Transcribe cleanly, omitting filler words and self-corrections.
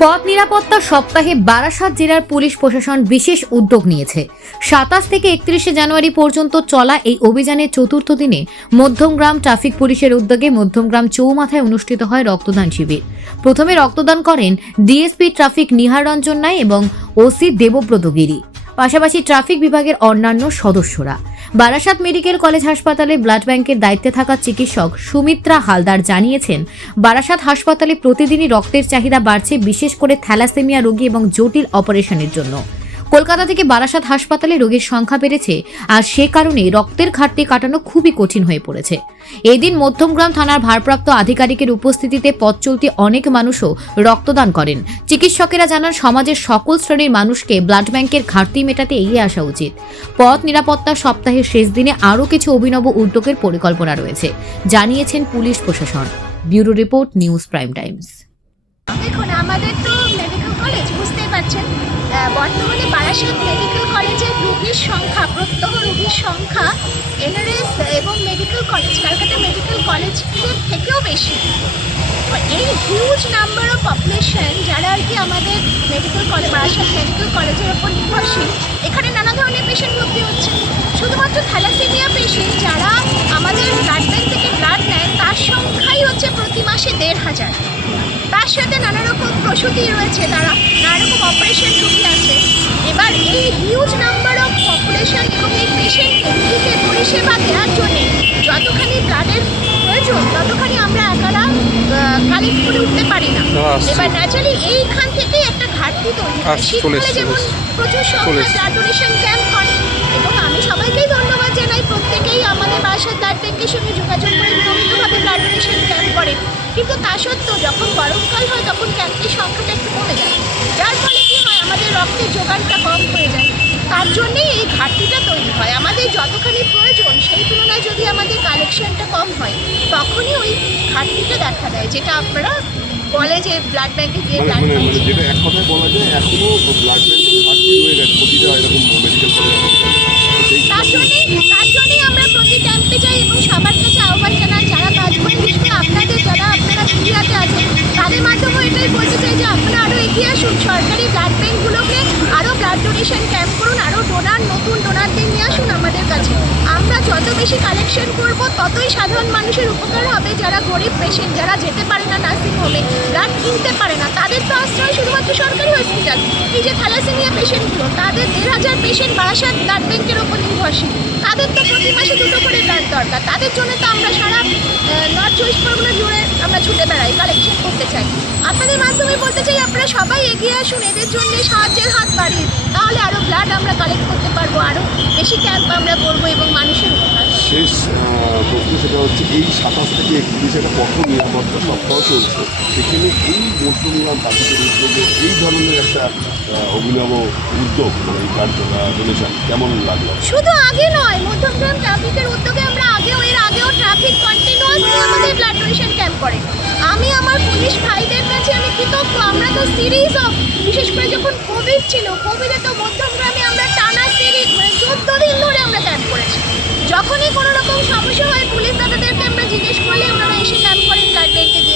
পথ নিরাপত্তা সপ্তাহে বারাসাত জেলার পুলিশ প্রশাসন বিশেষ উদ্যোগ নিয়েছে। 27 থেকে 31 জানুয়ারি পর্যন্ত চলা এই অভিযানের চতুর্থ দিনে মধ্যমগ্রাম ট্রাফিক পুলিশের উদ্যোগে মধ্যমগ্রাম চৌমাথায় অনুষ্ঠিত হয় রক্তদান শিবির। প্রথমে রক্তদান করেন ডিএসপি ট্রাফিক নিহার রঞ্জন নায় এবং ওসি দেবব্রত গিরি, পাশাপাশি ট্রাফিক বিভাগের অন্যান্য সদস্যরা। বারাসাত মেডিকেল কলেজ হাসপাতালে ব্লাড ব্যাংকের দায়িত্বে থাকা চিকিৎসক সুমিত্রা হালদার জানিয়েছেন, বারাসাত হাসপাতালে প্রতিদিনই রক্তের চাহিদা বাড়ছে, বিশেষ করে থ্যালাসেমিয়া রোগী এবং জটিল অপারেশনের জন্য। কলকাতা থেকে বারাসাত হাসপাতালে রোগীর সংখ্যা বেড়েছে, আর সে কারণে রক্তের ঘাটতি কাটানো খুবই কঠিন হয়ে পড়েছে। এদিন মধ্যমগ্রাম থানার ভারপ্রাপ্ত আধিকারিকের উপস্থিতিতে পথ চলতি অনেক মানুষও রক্তদান করেন। চিকিৎসকেরা জানান, সমাজের সকল শ্রেণীর মানুষকে ব্লাড ব্যাংকের ঘাটতি মেটাতে এগিয়ে আসা উচিত। পথ নিরাপত্তা সপ্তাহের শেষ দিনে আরও কিছু অভিনব উদ্যোগের পরিকল্পনা রয়েছে, জানিয়েছেন পুলিশ প্রশাসন। Bureau report, news prime Times. দেখুন, আমাদের তো মেডিকেল কলেজ, বুঝতেই পারছেন, বর্তমানে বারাসাত মেডিকেল কলেজের রোগীর সংখ্যা, প্রত্যহ রোগীর সংখ্যা এনআরএস এবং মেডিকেল কলেজ, কলকাতা মেডিকেল কলেজের থেকেও বেশি। এই হিউজ নাম্বার অফ পপুলেশন যারা আর কি আমাদের মেডিকেল কলেজ, বারাসাত মেডিকেল কলেজের ওপর নির্ভরশীল, এখানে নানা ধরনের পেশেন্ট ভর্তি হচ্ছে। শুধুমাত্র থ্যালাসেমিয়া পেশেন্ট যারা আমাদের ব্লাড ব্যাংক থেকে ব্লাড নেয়, তার সংখ্যাই হচ্ছে প্রতি মাসে 1,500। তার সাথে নানা রকম প্রসূতি রয়েছে, তারা নানা রকম অপারেশন রুগী আছে। এবার এই হিউজ নাম্বার অফ পপুলেশন এবং এই পেশেন্টকে, রুগীকে পরিষেবা দেওয়ার জন্য যতখানি ব্লাডের প্রয়োজন, ততখানি আমরা একারা কালেক্ট করে উঠতে পারি না। এবার ন্যাচারালি এইখান থেকেই একটা ঘাটতি তৈরি হয়। শীতকালে যেমন প্রচুর সংখ্যায় ব্লাড ডোনেশন ক্যাম্প হয়, এবং আমি সবাইকেই ধন্যবাদ জানাই, প্রত্যেকেই আমাদের বাসার ব্লাড ব্যাংকের সঙ্গে যোগাযোগ করে নিয়মিতভাবে ব্লাড ডোনেশন ক্যাম্প করেন। কিন্তু তা সত্ত্বেও যখন গরমকাল হয় তখন ক্যাম্পের সংখ্যাটা একটু কমে যায়, যার ফলে কী হয়, আমাদের রক্তের যোগানটা কম হয়ে যায়। তার জন্যেই এই ঘাটতিটা তৈরি হয়। আমাদের যতখানি প্রয়োজন সেই তুলনায় যদি আমাদের কালেকশনটা কম হয়, তখনই ওই ঘাটতিটা দেখা দেয়, যেটা আপনারা বলে যে ব্লাড ব্যাংকে গিয়ে ব্লাড যেটা এক কথায় বলা যায়, এখনো ব্লাড ব্যাংকের ঘাটতি রয়ে গেছে প্রতিটা এরকম মেডিকেল কলেজ। তার জন্যই আমরা প্রতি ক্যাম্পে যাই এবং সবার কাছে আহ্বান জানাই, যারা কাজ করে, বিশেষ করে আপনারা যারা মিডিয়াতে আছেন, তাদের মাধ্যমে এটাই বলতে চাই যে আপনারা আরও এগিয়ে আসুন, সরকারি ব্লাড ব্যাংকগুলোকে আরও ব্লাড ডোনেশন ক্যাম্প করুন, আরও নতুন ডোনারদের নিয়ে আসুন আমাদের কাছে। আমরা যত বেশি কালেকশন করব, ততই সাধারণ মানুষের উপকার হবে। যারা গরিব পেশেন্ট, যারা যেতে পারে না নার্সিংহোমে, ব্লাড কিনতে পারে না, তাদের তো আশ্রয় শুধুমাত্র সরকারি হসপিটাল। এই যে থ্যালাসেমিয়া পেশেন্টগুলো, তাদের 1,500 পেশেন্ট বারাসাত ব্লাড ব্যাংকের ওপর নির্ভরশীল, তাদের তো প্রতি মাসে 2টো করে ব্লাড দরকার। তাদের জন্য তো আমরা সারা নর্থ 24 পরগনা জুড়ে আমরা ছুটে বেড়াই, কালেকশন করতে চাই। আপনাদের মাধ্যমে বলতে চাই, আপনারা সবাই এগিয়ে আসুন, এদের জন্য সাহায্যের হাত বাড়িয়ে, তাহলে আরও ব্লাড আমরা কালেক্ট করতে পারবো, আরও বেশি ক্যাম্প আমরা করবো এবং মানুষের উপকার। শেষ প্রশ্ন সেটা হচ্ছে, এই 27 থেকে 31 একটা পথ নিরাপত্তা সপ্তাহ চলছে, সেখানে এই মধ্যমগ্রাম ট্রাফিকের উদ্যোগে এই ধরনের একটা অভিনব উদ্যোগ, মানে এই ব্লাড ডোনেশন কেমন লাগলো? শুধু আগে নয়, মধ্যমগ্রাম ট্রাফিকের উদ্যোগে আমরা এর আগেও ট্রাফিক কন্টিনিউয়াসলি আমাদের ব্লাড ডোনেশন ক্যাম্প করে। আমি আমার পুলিশ ভাইদের কাছে আমি কৃতজ্ঞ। আমরা তো সিরিজ অফ, বিশেষ করে যখন কোভিড ছিল, কোভিডে তো মধ্যমগ্রামে আমরা টানা সিরিজ 14 দিন ধরে আমরা ক্যাম্প করেছি। যখনই কোনো রকম সমস্যা হয়, পুলিশ দাদাদেরকে আমরা জিজ্ঞেস করলে ওনারা এসে ক্যাম্প করেন ব্লাড ব্যাংকে।